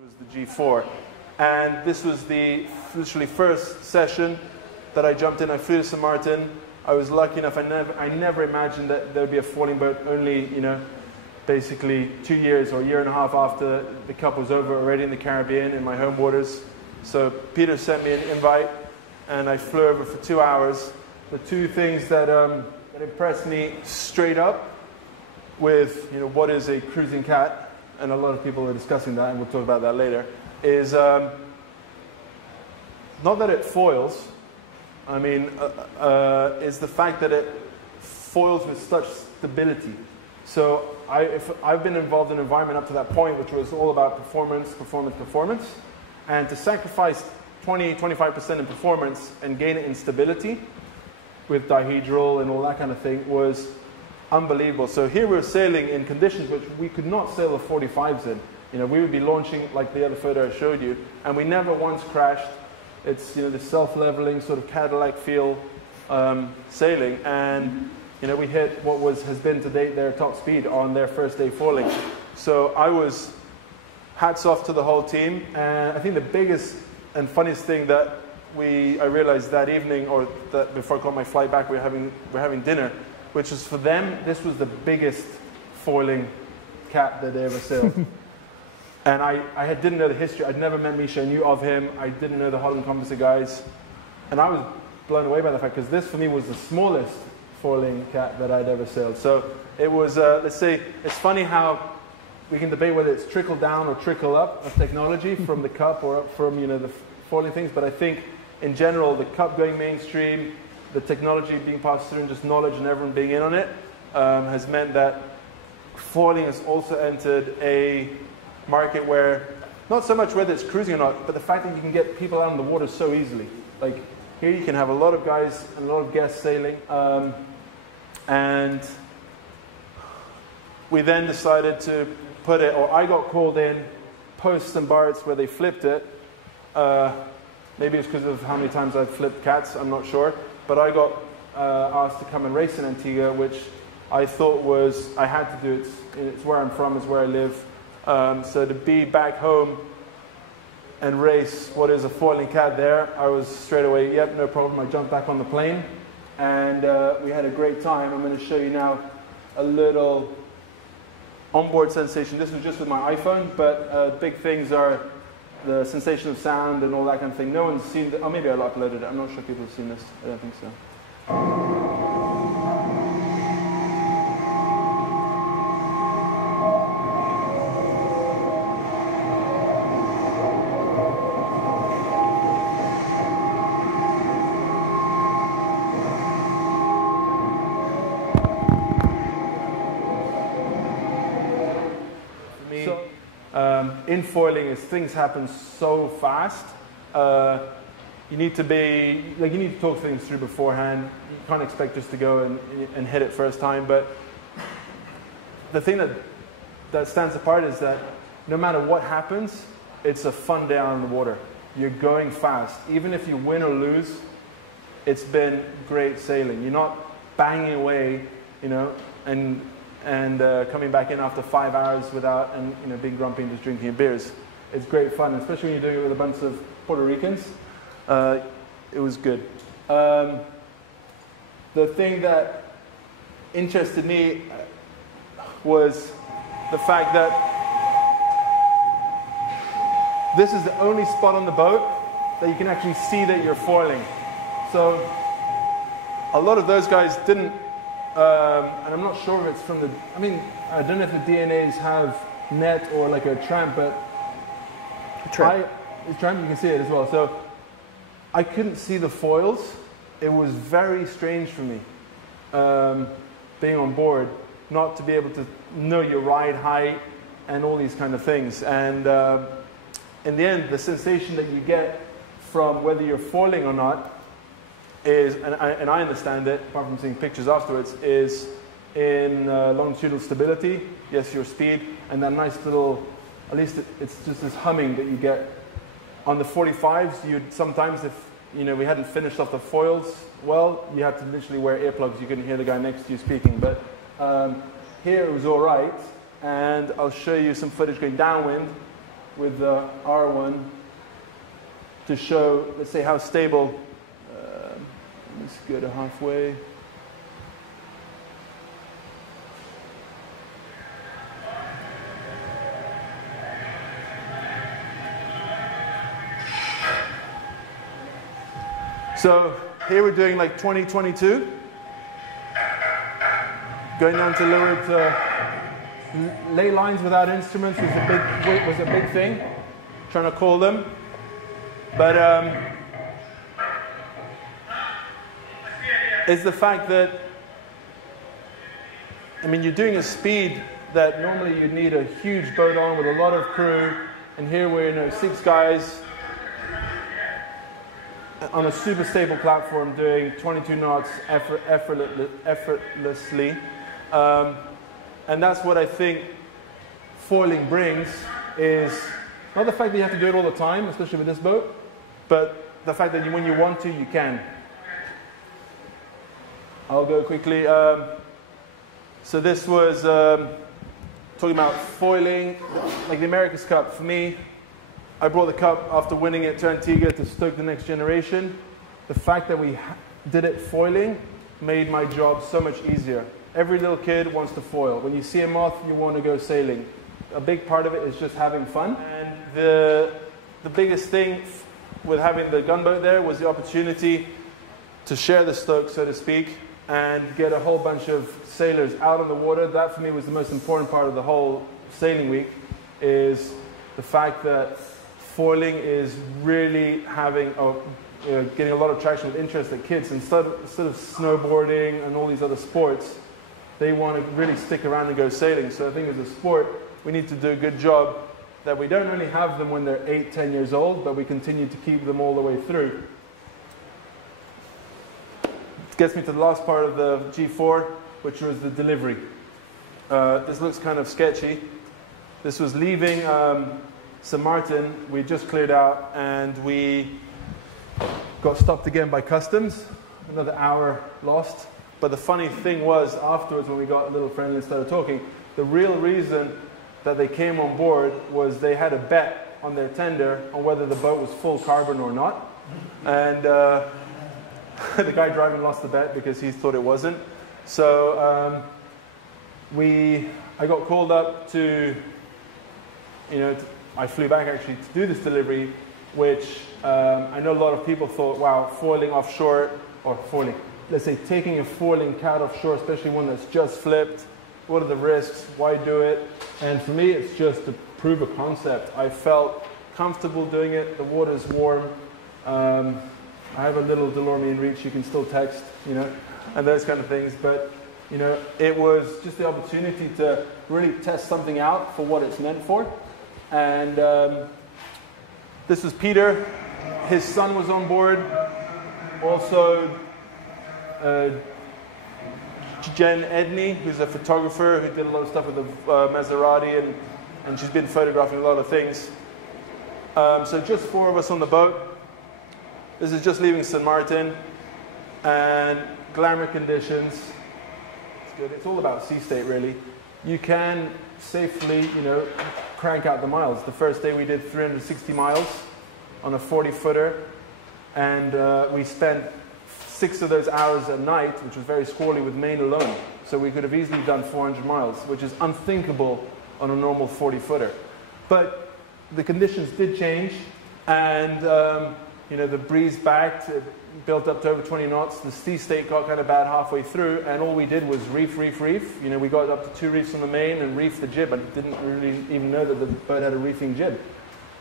was the G4. And this was the literally first session that I jumped in. I flew to St. Martin. I was lucky enough, I never imagined that there would be a foiling boat only, basically 2 years or a year and a half after the Cup was over, already in the Caribbean, in my home waters. So Peter sent me an invite, and I flew over for 2 hours. The two things that impressed me straight up with what is a cruising cat, and a lot of people are discussing that, and we'll talk about that later, is not that it foils. I mean, is the fact that it foils with such stability. So I've been involved in an environment up to that point which was all about performance, performance, performance. And to sacrifice 20-25% in performance and gain it in stability with dihedral and all that kind of thing was unbelievable. So here we're sailing in conditions which we could not sail the 45s in. We would be launching like the other photo I showed you, and we never once crashed. It's the self-leveling sort of Cadillac feel sailing, and we hit what has been to date their top speed on their first day foiling. So I was hats off to the whole team, and I think the biggest and funniest thing that I realized that evening, or that before I caught my flight back, we're having dinner, which is for them this was the biggest foiling cat that they ever sailed. And I didn't know the history. I'd never met Misha. I knew of him. I didn't know the Holland Composite guys. And I was blown away by the fact, because this for me was the smallest foiling cat that I'd ever sailed. So it was, let's say, it's funny how we can debate whether it's trickle down or trickle up of technology from the Cup or up from the foiling things. But I think in general, the Cup going mainstream, the technology being passed through, and just knowledge and everyone being in on it has meant that foiling has also entered a market where, not so much whether it's cruising or not, but the fact that you can get people out on the water so easily. Like here you can have a lot of guys and a lot of guests sailing, and we then decided to put it, or I got called in post St. Bart's where they flipped it. Maybe it's because of how many times I've flipped cats, I'm not sure, but I got asked to come and race in Antigua, which I thought I had to do. It's where I'm from, it's where I live. So to be back home and race what is a foiling cat there, I was straight away, yep, no problem. I jumped back on the plane, and we had a great time. I'm going to show you now a little onboard sensation. This was just with my iPhone, but big things are the sensation of sound and all that kind of thing. No one's seen it. Oh, maybe I'll upload it. I'm not sure people have seen this. I don't think so. In foiling, is things happen so fast. You need to talk things through beforehand. You can't expect just to go and hit it first time. But the thing that stands apart is that no matter what happens, it's a fun day on the water. You're going fast. Even if you win or lose, it's been great sailing. You're not banging away, and coming back in after 5 hours without, and being grumpy and just drinking your beers. It's great fun, especially when you're doing it with a bunch of Puerto Ricans. It was good. The thing that interested me was the fact that this is the only spot on the boat that you can actually see that you're foiling. So a lot of those guys didn't. And I'm not sure if it's from I don't know if the DNAs have net or like a tramp, but tramp, you can see it as well. So I couldn't see the foils. It was very strange for me, being on board, not to be able to know your ride height and all these kind of things. And in the end, the sensation that you get from whether you're foiling or not is, and I understand it, apart from seeing pictures afterwards, is in longitudinal stability, yes, your speed, and that nice little, at least it's just this humming that you get. On the 45s, you'd sometimes, if we hadn't finished off the foils well, you had to literally wear earplugs. You couldn't hear the guy next to you speaking. But here it was all right, and I'll show you some footage going downwind. with the R1 to show, let's say, how stable. Let's go to halfway. So here we're doing like 20-22. Going on to lower to lay lines without instruments was a big thing. Trying to call them, but it's the fact that, I mean, you're doing a speed that normally you'd need a huge boat on with a lot of crew, and here we're 6 guys on a super stable platform doing 22 knots effortlessly. And that's what I think foiling brings, is not the fact that you have to do it all the time, especially with this boat, but the fact that when you want to, you can. I'll go quickly. So this was talking about foiling, like the America's Cup. For me, I brought the cup after winning it to Antigua to stoke the next generation. The fact that we did it foiling made my job so much easier. Every little kid wants to foil. When you see a moth, you want to go sailing. A big part of it is just having fun. And the biggest thing with having the gunboat there was the opportunity to share the stoke, so to speak, and get a whole bunch of sailors out on the water. That for me was the most important part of the whole sailing week, is the fact that foiling is really having getting a lot of traction with interest at kids. Instead of snowboarding and all these other sports, they want to really stick around and go sailing. So I think as a sport, we need to do a good job that we don't only have them when they're 8, 10 years old, but we continue to keep them all the way through. It gets me to the last part of the G4, which was the delivery. This looks kind of sketchy. This was leaving St. Martin. We just cleared out, and we got stopped again by customs. Another hour lost. But the funny thing was, afterwards, when we got a little friendly and started talking, the real reason that they came on board was they had a bet on their tender on whether the boat was full carbon or not. And the guy driving lost the bet because he thought it wasn't. So I got called up to, I flew back actually to do this delivery, which I know a lot of people thought, wow, foiling offshore, or foiling, let's say taking a foiling cat offshore, especially one that's just flipped, what are the risks, why do it? And for me, it's just to prove a concept. I felt comfortable doing it, the water's warm, I have a little DeLorme in reach, you can still text, and those kind of things, but it was just the opportunity to really test something out for what it's meant for. And this was Peter, his son was on board, also Jen Edney, who's a photographer who did a lot of stuff with the Maserati, and she's been photographing a lot of things. So just 4 of us on the boat. This is just leaving St. Martin, and glamour conditions. It's good. It's all about sea state, really. You can safely, crank out the miles. The first day we did 360 miles on a 40-footer, and we spent 6 of those hours at night, which was very squally, with Maine alone. So we could have easily done 400 miles, which is unthinkable on a normal 40-footer. But the conditions did change, and the breeze backed, it built up to over 20 knots. The sea state got kind of bad halfway through, and all we did was reef. We got up to 2 reefs on the main and reefed the jib. I didn't really even know that the boat had a reefing jib.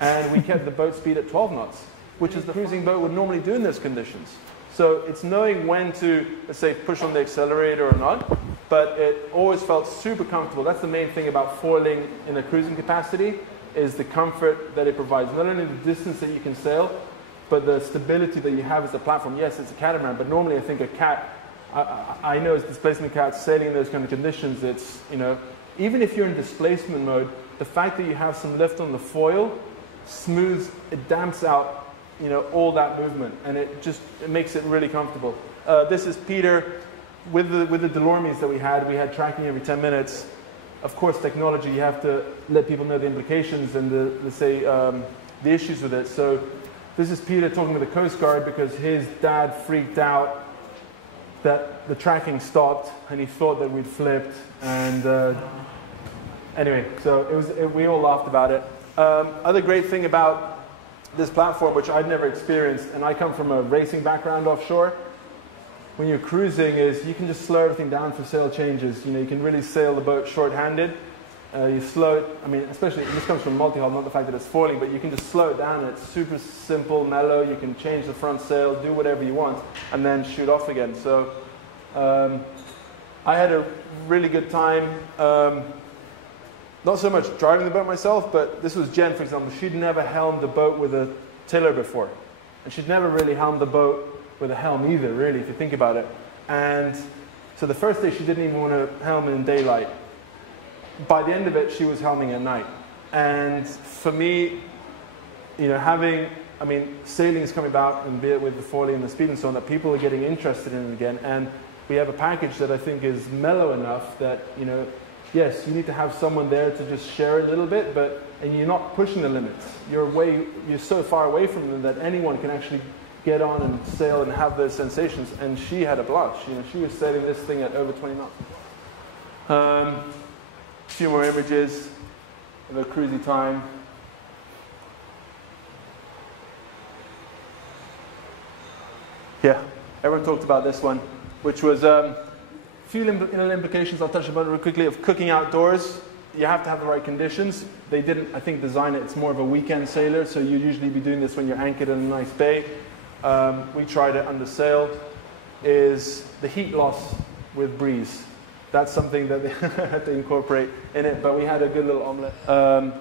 And we kept the boat speed at 12 knots, which is the cruising boat would normally do in those conditions. So it's knowing when to, let's say, push on the accelerator or not, but it always felt super comfortable. That's the main thing about foiling in a cruising capacity, is the comfort that it provides. Not only the distance that you can sail, but the stability that you have as a platform. Yes, it's a catamaran, but normally I think a cat, I know as displacement cats, sailing in those kind of conditions, it's, even if you're in displacement mode, the fact that you have some lift on the foil smooths, it damps out, all that movement, and it makes it really comfortable. This is Peter with the DeLormes that we had. We had tracking every 10 minutes. of course, technology, you have to let people know the implications and the issues with it. So this is Peter talking to the Coast Guard because his dad freaked out that the tracking stopped and he thought that we'd flipped. And anyway, so we all laughed about it. Other great thing about this platform, which I'd never experienced, and I come from a racing background offshore, when you're cruising is you can just slow everything down for sail changes. You know, you can really sail the boat short-handed. You slow it, I mean, especially, this comes from multi-hull, not the fact that it's foiling, but you can just slow it down. It's super simple, mellow. You can change the front sail, do whatever you want, and then shoot off again. So I had a really good time. Not so much driving the boat myself, but this was Jen, for example. She'd never helmed a boat with a tiller before. And she'd never really helmed a boat with a helm either, really, if you think about it. And so the first day she didn't even want to helm in daylight. By the end of it, she was helming at night. And for me, you know, sailing is coming about, and be it with the foiling and the speed and so on, that people are getting interested in it again. And we have a package that I think is mellow enough that, you know, yes, you need to have someone there to just share a little bit, and you're not pushing the limits. You're so far away from them that anyone can actually get on and sail and have those sensations. And she had a blast. You know, she was sailing this thing at over 20 knots. A few more images of a cruisy time. Yeah, everyone talked about this one, which was few implications I'll touch upon real quickly of cooking outdoors. You have to have the right conditions. They didn't, I think, design it. It's more of a weekend sailor, so you'd usually be doing this when you're anchored in a nice bay. We tried it under sail. Is the heat loss with breeze. That's something that they had to incorporate in it, but we had a good little omelette.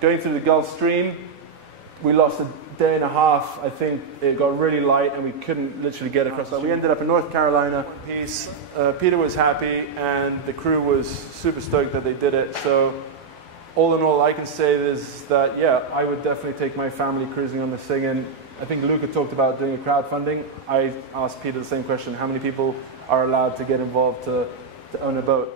Going through the Gulf Stream, we lost a day and a half. I think it got really light and we couldn't literally get across. So we ended up in North Carolina. Peter was happy and the crew was super stoked that they did it. So all in all, I can say is that, yeah, I would definitely take my family cruising on this thing. And I think Luca talked about doing a crowdfunding. I asked Peter the same question: how many people are allowed to get involved to own a boat?